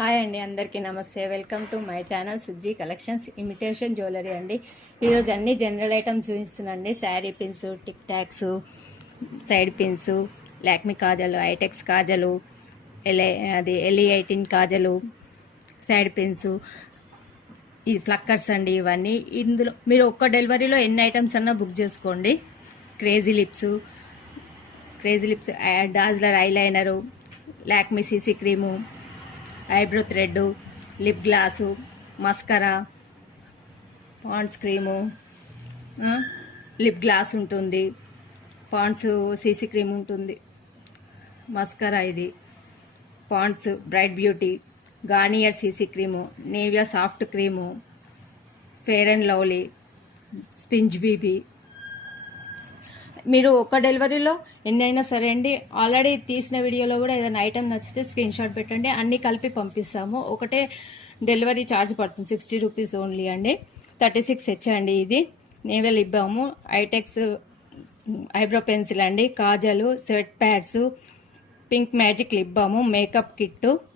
Hi అండి, అందరికీ నమస్తే. Welcome to my channel Sujji collections imitation jewellery అండి. ఈరోజు అన్ని జనరల్ ఐటమ్స్ చూపిస్తున్నాండి. Sari pins, tic tacs, side pins, Lakme kajal, Eyetex kajal, LE18 kajal, side pins, ఇది ఫ్లక్కర్స్ అండి. ఇవన్నీ ఇందులో మీరు ఒక్క డెలివరీలో ఎన్ని ఐటమ్స్ అన్నా బుక్ చేసుకోండి. Crazy lips, dazzler eyeliner, Lakme CC cream, eyebrow thread, lip gloss, mascara, Pond's cream, lip gloss ఉంటుంది, పాండ్స్ సీసీ క్రీమ్ ఉంటుంది, మస్కరా, ఇది Pond's bright beauty, Garnier CC cream, Nivea soft cream, Fair and Lovely, sponge BB. మీరు ఒక్క డెలివరీలో ఎన్ని అయినా సరే అండి. Already తీసిన వీడియోలో కూడా ఏదైనా ఐటమ్ నచ్చితే స్క్రీన్ షాట్ పెట్టండి, అన్నీ కలిపి పంపిస్తాము. ఒకటే డెలివరీ ఛార్జ్ పడుతుంది, 60 రూపీస్ ఓన్లీ అండి. 36H అండి. ఇది నేవల్ lip balm, Eyetex eyebrow pencil అండి, kajal, sweat pads, pink magic lip balm, makeup kit,